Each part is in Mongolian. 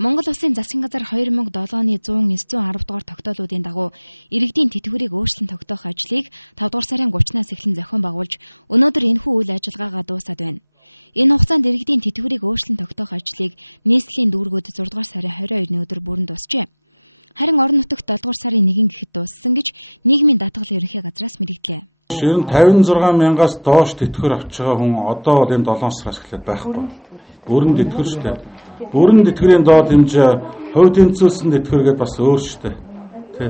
Монгол Улсын засгийн газар 2007 оны 100-910 дугаар тогтоолуудын дагуу иргэдийн тэтгэврийг өөрчлөн тогтоох ажлыг 5 дугаар сарын 30-наас эхлэн зохион байгуулж, өнөөдөр энэхүү үйл ажиллагаагаа дуусаад байна. Энэ хугацаанд иргэдийн тэтгэврийг өөрчлөн тогтоох ажлыг нийслэлийн дүүргүүд 6 дугаар сарын 22-ны өдөр бүрэн дуусжээ. Харин орон нутагт 7 дугаар сарын 1 гэхэд дууссан гэж нийгмийн даатгалын ерөнхий газраас мэдэгдлээ. Шин 56 мянгаас доош тэтгэвэр авч байгаа хүн одоо бол энэ 7 сараас эхлээд байхгүй. Бүрэн тэтгэвэр штэ. Бүрэн тэтгэврийн доод хэмжээ хувь тэнцвэрсэн тэтгэвэр гэдээ бас өөр штэ. Тэ.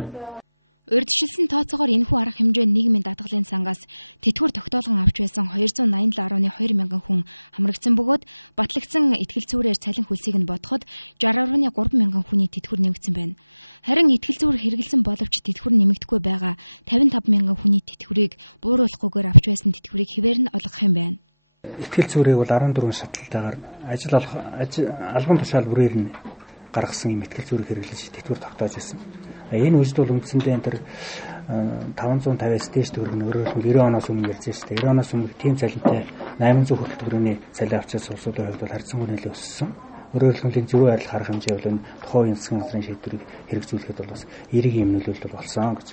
Урьдчилсан тооцоогоор энэхүү арга хэмжээ нийгмийн даатгалын сангаас тэтгэвэр тогтоолгон авч байсан 287.2 мянган хүн хамрагдсан бөгөөд батлагдсан итгэл зүйрээр цалин хөлсийг нь бодоход 60.3 мянган хүний тэтгэвэр нэмэгдсэн байна. Харин итгэл зүйр хэрэгэлсэн боловч тэтгэвэр нэмэгдэхгүй байгаа 55 мянган хүний тэтгэврийг бууруулахгүйгээр авч байсан тэтгэврийг хэвээр нь олгох юм байна. Итгэл зүйрийг бол 14 шатлалтаагаар албан тушаал бүрээр нь гаргасан юм итгэл зүйрийг хэрэглэж тэтгэвэр тогтоож байсан. Энэ үсд бол үндсэндээ энэ 550-аас дээш төгрөг өөрөөр хэлбэл 90 оноос өмнө ярьж штэ. 90 оноос өмнө тийм цалинтай 800 хүртэл төгрөгийн цалин авчаас улсуудын хувьд бол харьцангуй нэлээд өссөн. Өөрөөр хэлбэл зөв арил харах хэмжээ бол энэ тухайн засгийн газрын шийдвэрийг хэрэгжүүлэхэд бол бас эерэг юм нөлөөлөл болсон гэж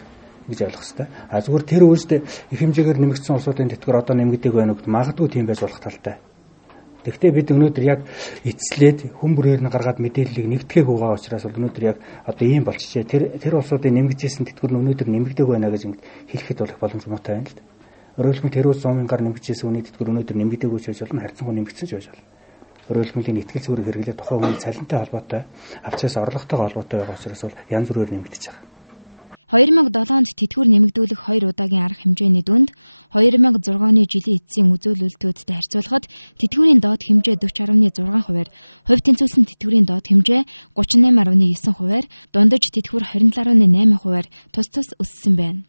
ойлгох хэрэгтэй. А зүгээр тэр үсд их хэмжээгээр нэмэгдсэн улсуудын тэтгэвэр одоо нэмэгдээг байна гэдэг магадгүй тийм байж болох талтай. Гэхдээ бид өнөөдөр яг эцслээд хүн бүрээр нь гаргаад мэдээллийг нэгтгэх байгаа учраас бол өнөөдөр яг одоо ийм болчихжээ. Тэр улсуудын нэмэгдсэн тэтгэвэр нь өнөөдөр нэмэгдээг байна гэж хэлэхэд бол боломж муутай байна л да. Өөрөөр хэлбэл тэр улс 100 мянгаар нэмэгдсэн үний тэтгэвэр өнөөдөр нэмэгдээгүй ч байж болно, харьцангуй нэмэгдсэн ч байж болно. Өөрөөр хэлбэл энэ итгэл зүйрийг хэрэглээд тухайн хүний цалинтай холбоотой, авчаас орлоготой холбоотой байгаа учраас бол янз бүрээр нэмэгдэж байгаа. 2007 онд тэтгэвэр нэмэгдүүлэх 2 удаагийн арга хэмжээний дүнд 2006 оны жилийн эцсийн үзүүлэлтүүдтэй харьцуулахад тэтгэврийн доод хэмжээ 40.6%-аар, хувь тэнцвэрсэн тэтгэврийн доод хэмжээ 38.9%-аар, дундаж тэтгэвэр 27.8%-аар тус өссөн байна.